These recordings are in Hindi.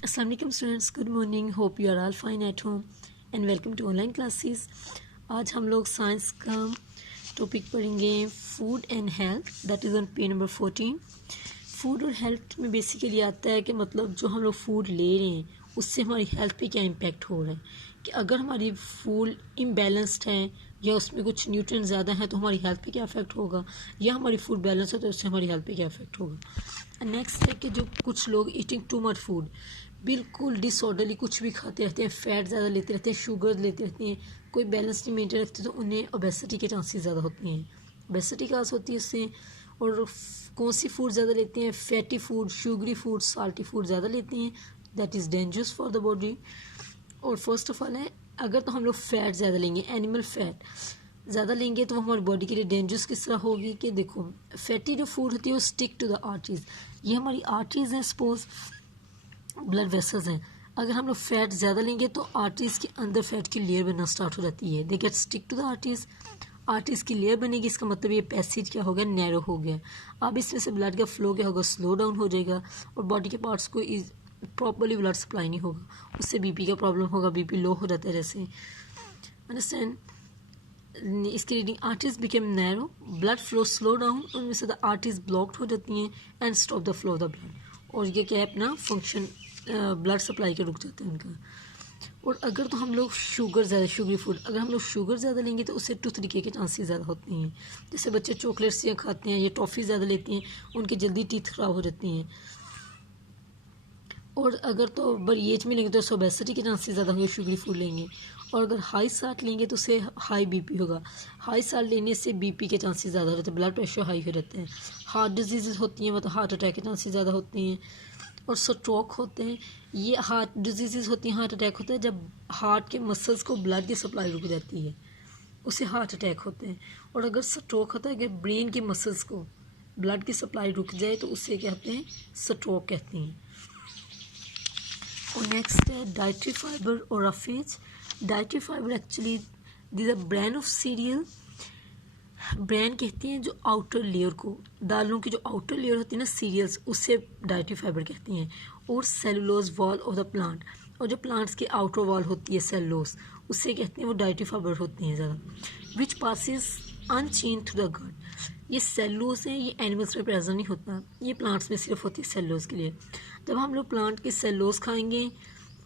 Assalamu alaikum students, good morning. Hope you are all fine at home and welcome to online classes. आज हम लोग साइंस का टॉपिक पढ़ेंगे food and health, that is on page number 14. Food और हेल्थ में बेसिकली आता है कि मतलब जो हम लोग फूड ले रहे हैं उससे हमारी हेल्थ पे क्या इम्पेक्ट हो रहा है. कि अगर हमारी फूड इम्बैलेंस्ड है या उसमें कुछ न्यूट्रिएंट ज़्यादा है तो हमारी हेल्थ पे क्या इफेक्ट होगा, या हमारी फूड बैलेंस है तो उससे हमारी हेल्थ पे क्या इफेक्ट होगा. नेक्स्ट है कि जो कुछ लोग ईटिंग टू मच फूड, बिल्कुल डिसऑर्डरली कुछ भी खाते रहते हैं, फैट ज़्यादा लेते रहते हैं, शुगर लेते रहते हैं, कोई बैलेंस नहीं मेंटेन रखते तो उन्हें ओबेसिटी के चांसेस ज़्यादा होते हैं. ओबेसिटी काज होती है उससे. और कौन सी फूड ज़्यादा लेते हैं, fatty food, sugary food, salty food ज़्यादा लेते हैं, that is dangerous for the body. और फर्स्ट ऑफ ऑल है, अगर तो हम लोग फैट ज़्यादा लेंगे, एनिमल फैट ज़्यादा लेंगे तो वो हमारी बॉडी के लिए डेंजरस किस तरह होगी कि देखो फैटी जो फूड होती है वो स्टिक टू द आर्टरीज. ये हमारी आर्टरीज हैं, सपोज ब्लड वेसल्स हैं. अगर हम लोग फैट ज़्यादा लेंगे तो आर्टरीज के अंदर फैट की लेयर बनना स्टार्ट हो जाती है. They get stick to the arteries. Arteries की लेयर बनेगी, इसका मतलब ये पैसेज क्या हो गया, नैरो हो गया. अब इसमें से ब्लड का फ्लो क्या होगा, स्लो डाउन हो जाएगा और बॉडी के पार्ट्स को प्रॉपरली ब्लड सप्लाई नहीं होगा. उससे बीपी का प्रॉब्लम होगा, बीपी लो हो जाता है जैसे. अंडरस्टैंड. इसकी reading arteries became narrow, blood flow slow down, उनमें से द आर्टरीज ब्लॉक्ड हो जाती हैं and stop the flow of the blood. और ये क्या है, अपना फंक्शन ब्लड सप्लाई के रुक जाते हैं उनका. और अगर तो हम लोग शुगरी फूड अगर हम लोग शुगर ज़्यादा लेंगे तो उससे टूथ डिके के चांसेस ज़्यादा होते हैं. जैसे बच्चे चॉकलेट्स या खाते हैं, ये टॉफ़ी ज़्यादा लेते हैं, उनकी जल्दी टीथ ख़राब हो जाती हैं. और अगर तो बड़ी एज में लेंगे तो ओबेसिटी के चांसेस ज़्यादा होंगे शुगरी फूड लेंगे. और अगर हाई साल्ट लेंगे तो उससे हाई बीपी होगा. हाई साल्ट लेने से बीपी के चांसेस ज़्यादा हो जाते हैं, ब्लड प्रेशर हाई हो जाते हैं. हार्ट डिजीज़ होती हैं, मतलब हार्ट अटैक के चांसेस ज़्यादा होते हैं. और स्ट्रोक होते हैं. ये हार्ट डिजीज़ होती हैं, हार्ट अटैक होता है जब हार्ट के मसल्स को ब्लड की सप्लाई रुक जाती है, उसे हार्ट अटैक होते हैं. और अगर स्ट्रोक होता है कि ब्रेन के मसल्स को ब्लड की सप्लाई रुक जाए तो उससे कहते हैं स्ट्रोक कहते हैं. और नेक्स्ट है डाइटरी फाइबर और roughage. Dietary fibre actually this a brand of serial. Brand कहते हैं जो आउटर लेयर को, दालों की जो आउटर लेयर होती है ना सीरियल्स, उससे डाइटरी फाइबर कहते हैं. और cellulose wall of the plant, और जो प्लांट्स की आउटर वॉल होती है सेलुलोज, उससे कहते हैं वो डाइटरी फाइबर होती हैं ज़्यादा. Which passes unchanged through the gut. ये सेलुलोज है, ये एनिमल्स में प्रेजेंट नहीं होता, ये प्लांट्स में सिर्फ होती है सेलुलोज के लिए. जब हम लोग प्लांट की सेलुलोज खाएंगे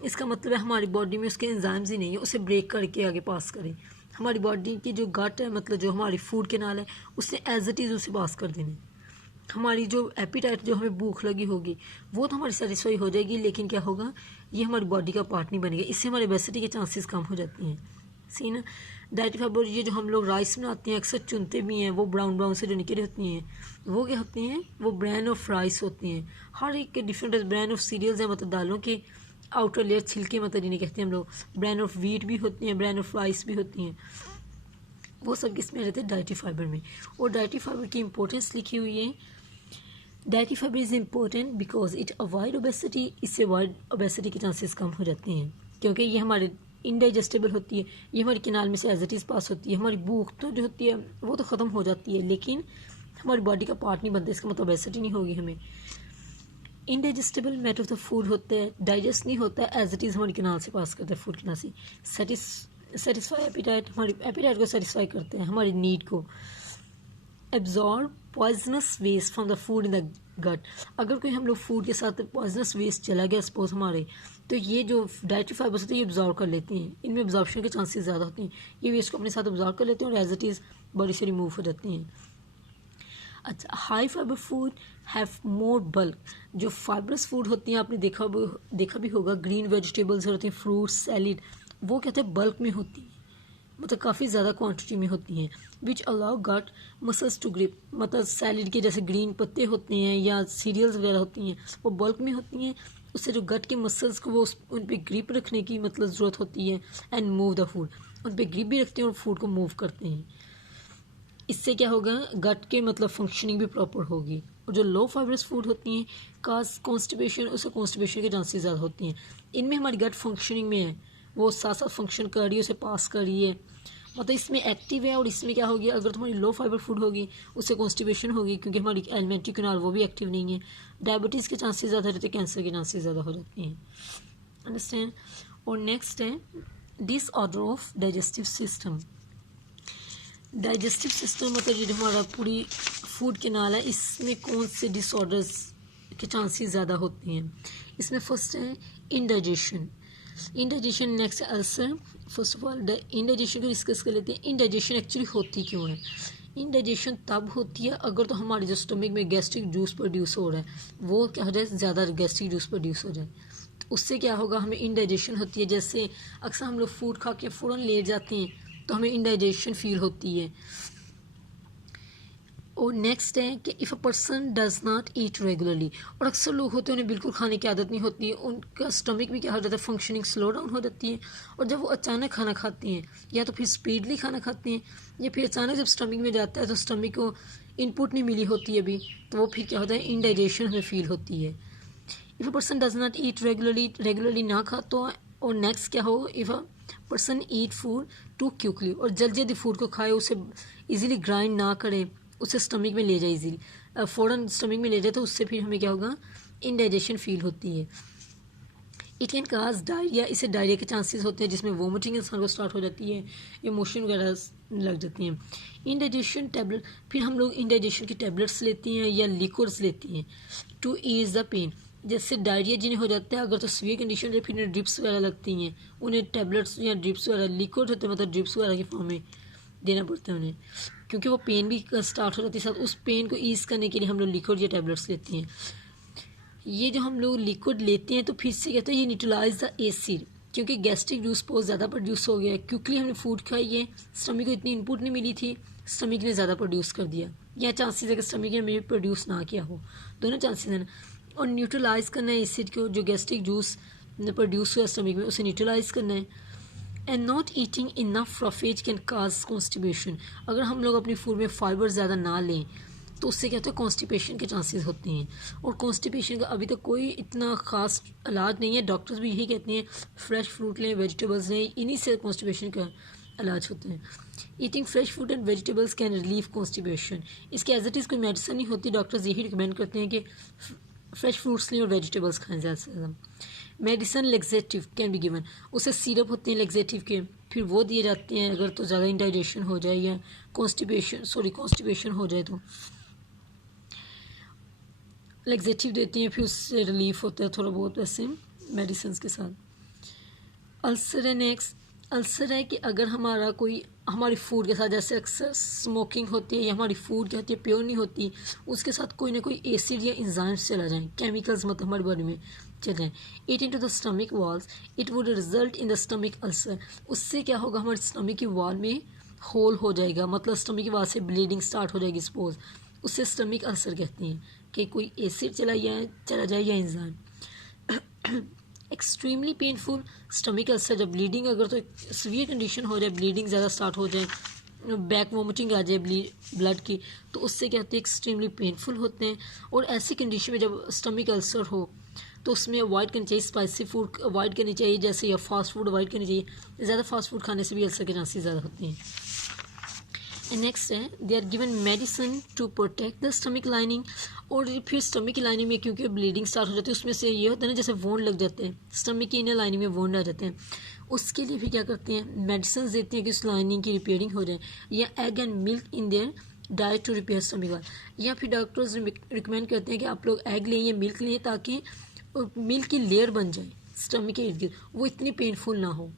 इसका मतलब है हमारी बॉडी में उसके एंजाइम्स ही नहीं है उसे ब्रेक करके आगे पास करें. हमारी बॉडी की जो गट है, मतलब जो हमारी फूड कैनाल है, उसने एज इट इज़ उसे पास कर देने. हमारी जो एपिटाइट, जो हमें भूख लगी होगी वो तो हमारी सेटिस्फाई हो जाएगी, लेकिन क्या होगा, ये हमारी बॉडी का पार्ट नहीं बनेगा. इससे हमारे ओबेसिटी के चांसेस कम हो जाते हैं. सी ना. डाइटरी फाइबर, ये जो हम लोग राइस बनाते हैं अक्सर चुनते भी हैं, वो ब्राउन ब्राउन से जो निकले होती हैं वो क्या होते हैं, वो ब्रांड ऑफ राइस होते हैं. हर एक के डिफरेंट ब्रांड ऑफ सीरियल्स हैं, मतलब दालों के आउटर लेयर छिलके, मतलब जिन्हें कहते हैं हम लोग. ब्रांड ऑफ वीट भी होती हैं, ब्रांड ऑफ राइस भी होती हैं, वो सब किसमें रहते हैं, डाइटरी फाइबर में. और डाइटरी फाइबर की इंपॉर्टेंस लिखी हुई है. Dietary fibre is important because it avoid obesity. इससे अवॉइड ओबेसिटी के चांसेस कम हो जाते हैं क्योंकि ये हमारे इनडाइजेस्टेबल होती है, ये हमारी किनाल में से एज इट इज़ पास होती है. हमारी भूख तो जो होती है वो तो ख़त्म हो जाती है, लेकिन हमारी बॉडी का पार्ट नहीं बनता, इसका मतलब ओबेसिटी नहीं होगी हमें. Indigestible matter of the food होता है, डाइजेस्ट नहीं होता है, एज इट इज़ हमारी किनाल से पास करता है, फूड किनाल से. सेटिस्फाई एपिटाइट, हमारी एपिटाइट को सेटिस्फाई करते हैं, हमारी नीड को. Absorb poisonous waste from the food in the gut. अगर कोई हम लोग फूड के साथ पॉइजनस वेस्ट चला गया सपोज हमारे, तो ये जो डाइटरी फाइबर्स होते हैं ये एब्जॉर्ब कर लेते हैं, इनमें एब्जॉर्प्शन के चांसेस ज़्यादा होते हैं. ये वेस्ट को अपने साथ एब्जॉर्ब कर लेते हैं और एज इट इज़ बॉडी से रिमूव हो जाती हैं. अच्छा, high fibre food have more bulk. जो फाइबरस फूड होती हैं आपने देखा भी होगा, ग्रीन वेजिटेबल्स होती हैं, फ्रूट्स, सैलिड, वो कहते हैं बल्क में होती हैं, मतलब काफ़ी ज़्यादा क्वांटिटी में होती हैं. Which allow gut muscles to grip. मतलब सैलिड के जैसे ग्रीन पत्ते होते हैं या सीरियल्स वगैरह होती हैं, वो बल्क में होती हैं. उससे जो गट के मसल्स को वो उन पर ग्रिप रखने की मतलब ज़रूरत होती है एंड मूव द फूड. उन पर ग्रिप भी रखते हैं और फूड को मूव करते हैं. इससे क्या होगा, गट के मतलब फंक्शनिंग भी प्रॉपर होगी. और जो लो फाइबरस फूड होती हैं काज कॉन्स्टिपेशन, उससे कॉन्स्टिपेशन के चांसेस ज़्यादा होती हैं. इनमें हमारी गट फंक्शनिंग में है, वो साथ साथ फंक्शन कर रही है, उसे पास कर रही है, मतलब इसमें एक्टिव है और इसमें क्या होगी, अगर तुम्हारी लो फाइबर फूड होगी उससे कॉन्स्टिपेशन होगी क्योंकि हमारी एलिमेंट्री कैनाल वो भी एक्टिव नहीं है, डायबिटीज़ के चांसेस ज़्यादा रहते हैं, कैंसर के चांसेस ज़्यादा हो जाते हैं। अंडरस्टैंड। और नेक्स्ट है disorder of digestive system. Digestive system मतलब जो हमारा पूरी फूड कैनाल है, इसमें कौन से डिसऑर्डर्स के चांसेस ज़्यादा होते हैं। इसमें फर्स्ट है indigestion. Indigestion next ulcer. First of all indigestion को डिस्कस कर लेते हैं। इंडाइजेशन एक्चुअली होती क्यों है। इंडाइजेशन तब होती है अगर तो हमारे जो स्टमक में गैस्ट्रिक जूस प्रोड्यूस हो रहा है वो क्या हो जाए, ज़्यादा गैस्ट्रिक जूस प्रोड्यूस हो जाए, तो उससे क्या होगा, हमें इंडाइजेशन होती है। जैसे अक्सर हम लोग फूड खा के फ़ौरन लेट जाते हैं तो हमें इंडाइजेशन फील होती है। और नेक्स्ट है कि if a person does not eat regularly, और अक्सर लोग होते हैं उन्हें बिल्कुल खाने की आदत नहीं होती है, उनका स्टमक भी क्या हो जाता है, फंक्शनिंग स्लो डाउन हो जाती है। और जब वो अचानक खाना खाते हैं या तो फिर स्पीडली खाना खाते हैं या फिर अचानक जब स्टमक में जाता है तो स्टमक को इनपुट नहीं मिली होती है अभी, तो वो फिर क्या होता है, इंडाइजेशन हमें फील होती है। If a person does not eat regularly ना खा तो। और नेक्स्ट क्या हो, if a person eat food too quickly, और जल्दी जल्दी फूड को खाए, उसे इजीली ग्राइंड ना करे, उसे स्टमक में ले जाए इजीली, फ़ौरन स्टमक में ले जाए, तो उससे फिर हमें क्या होगा, इंडाइजेशन फील होती है। इट कैन काज डायरिया, इससे डायरिया के चांसेस होते हैं जिसमें वोमिटिंग इंसान को स्टार्ट हो जाती है, इमोशन वगैरह लग जाती हैं। इंडाइजेशन टैबलेट, फिर हम लोग इंडाइजेशन की टैबलेट्स लेती हैं या लिक्विड्स लेती हैं टू ईज द पेन। जैसे डायरिया जिन्हें हो जाता है अगर तो सीवियर कंडीशन है फिर उन्हें ड्रिप्स वगैरह लगती हैं, उन्हें टैबलेट्स या ड्रिप्स वगैरह लिक्विड होते हैं मतलब ड्रिप्स वगैरह की फॉर्म में देना पड़ता है उन्हें, क्योंकि वो पेन भी स्टार्ट हो जाती है। साथ उस पेन को ईज़ करने के लिए हम लोग लिक्विड या टैबलेट्स लेते हैं। ये जो हम लोग लिक्विड लेते हैं तो फिर से कहते हैं ये न्यूट्रलाइज द एसिड, क्योंकि गैस्ट्रिक जूस बहुत ज़्यादा प्रोड्यूस हो गया है, क्योंकि हमने फूड खाई है, स्टमक को इतनी इनपुट नहीं मिली थी, स्टमक ने ज़्यादा प्रोड्यूस कर दिया, या चांसेस है कि स्टमक ने मे प्रोड्यूस ना किया हो, दोनों चांसेस हैं। और न्यूट्रलाइज करना है एसिड को, जो गैस्ट्रिक जूस प्रोड्यूस हुआ स्टमक में उसे न्यूट्रलाइज करना है। And not eating enough roughage can cause constipation, अगर हम लोग अपनी फूड में फाइबर ज़्यादा ना लें तो उससे क्या होता है, कॉन्स्टिपेशन के चांसेस होते हैं। और कॉन्स्टिपेशन का अभी तक कोई इतना ख़ास इलाज नहीं है, डॉक्टर्स भी यही कहते हैं फ्रेश फ्रूट लें, वेजिटेबल्स लें, इन्हीं से कॉन्स्टिपेशन का इलाज होते हैं। Eating fresh fruit and vegetables can relieve constipation, इसके एज इट इज़ कोई मेडिसिन नहीं होती, डॉक्टर्स यही रिकमेंड करते हैं कि फ्रेश फ्रूट्स लें और वेजिटेबल्स खाएं ज़्यादा से ज़्यादा। Medicine laxative can be given, उससे सिरप होते हैं लेग्जेटिव के, फिर वो दिए जाते हैं अगर तो ज़्यादा इंडाइजेशन हो जाए या कॉन्स्टिपेशन हो जाए तो लेग्जेटिव देती हैं, फिर उससे रिलीफ होता है थोड़ा बहुत वैसे मेडिसिन के साथ। अल्सर है नेक्स्ट। अल्सर है कि अगर हमारा कोई हमारी फूड के साथ, जैसे अक्सर स्मोकिंग होती है या हमारी फूड क्या होती है प्योर नहीं होती, उसके साथ कोई ना कोई एसिड या इंजाइम्स चला जाए, केमिकल्स मतलब हमारी बॉडी में चल जाए, it into the stomach walls, it would result in the stomach ulcer, उससे क्या होगा, हमारे स्टमक की वॉल में होल हो जाएगा, मतलब स्टमक की वॉल से ब्लीडिंग स्टार्ट हो जाएगी सपोज, उससे स्टमक अल्सर कहते हैं कि कोई एसिड चला जाए या enzyme. Extremely painful stomach ulcer, जब ब्लीडिंग, अगर तो सीवियर कंडीशन हो जाए, ब्लीडिंग ज़्यादा स्टार्ट हो जाए, बैक वोमिटिंग आ जाए ब्लड की, तो उससे क्या होते हैं, एक्सट्रीमली पेनफुल होते हैं। और ऐसी कंडीशन में जब स्टमक अल्सर हो तो उसमें अवॉइड करनी चाहिए, स्पाइसी फूड अवॉइड करनी चाहिए, जैसे या फास्ट फूड अवॉइड करनी चाहिए, ज़्यादा फास्ट फूड खाने से भी अल्सर के चांसेस ज़्यादा होते हैं। नेक्स्ट है they are given medicine to protect the stomach lining, और फिर स्टमक की लाइनिंग में क्योंकि ब्लीडिंग स्टार्ट हो जाती है, उसमें से ये होता है ना जैसे वोंड लग जाते हैं, स्टमक की इनर लाइनिंग में वोंड आ जाते हैं, उसके लिए फिर क्या करते हैं, मेडिसिन देते हैं कि उस लाइनिंग की रिपेयरिंग हो जाए, या egg and milk in their diet to repair stomach line, या फिर डॉक्टर्स रिकमेंड करते हैं कि आप लोग एग लें या मिल्क लें ताकि मिल्क की लेयर बन जाए स्टमक के इर्द गिर्द, वो इतनी पेनफुल ना हो।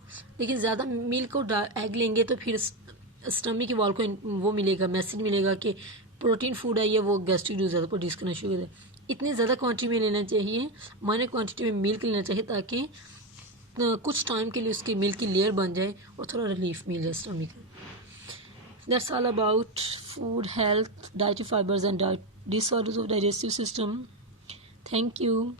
लेकिन ज़्यादा मिल्क और एग लेंगे तो फिर स्टमक की वॉल को वो मिलेगा, मैसेज मिलेगा कि प्रोटीन फूड है या वो गैस्ट्रिक जूस ज़्यादा प्रोड्यूस करना शुरू कर दे। इतनी ज़्यादा क्वांटिटी में लेना चाहिए, माइनर क्वांटिटी में मिल्क लेना चाहिए ताकि कुछ टाइम के लिए उसकी मिल्क की लेयर बन जाए और थोड़ा रिलीफ मिल जाए स्टमक को। That's all about food health, dietary fibres and disorders of digestive system. Thank you.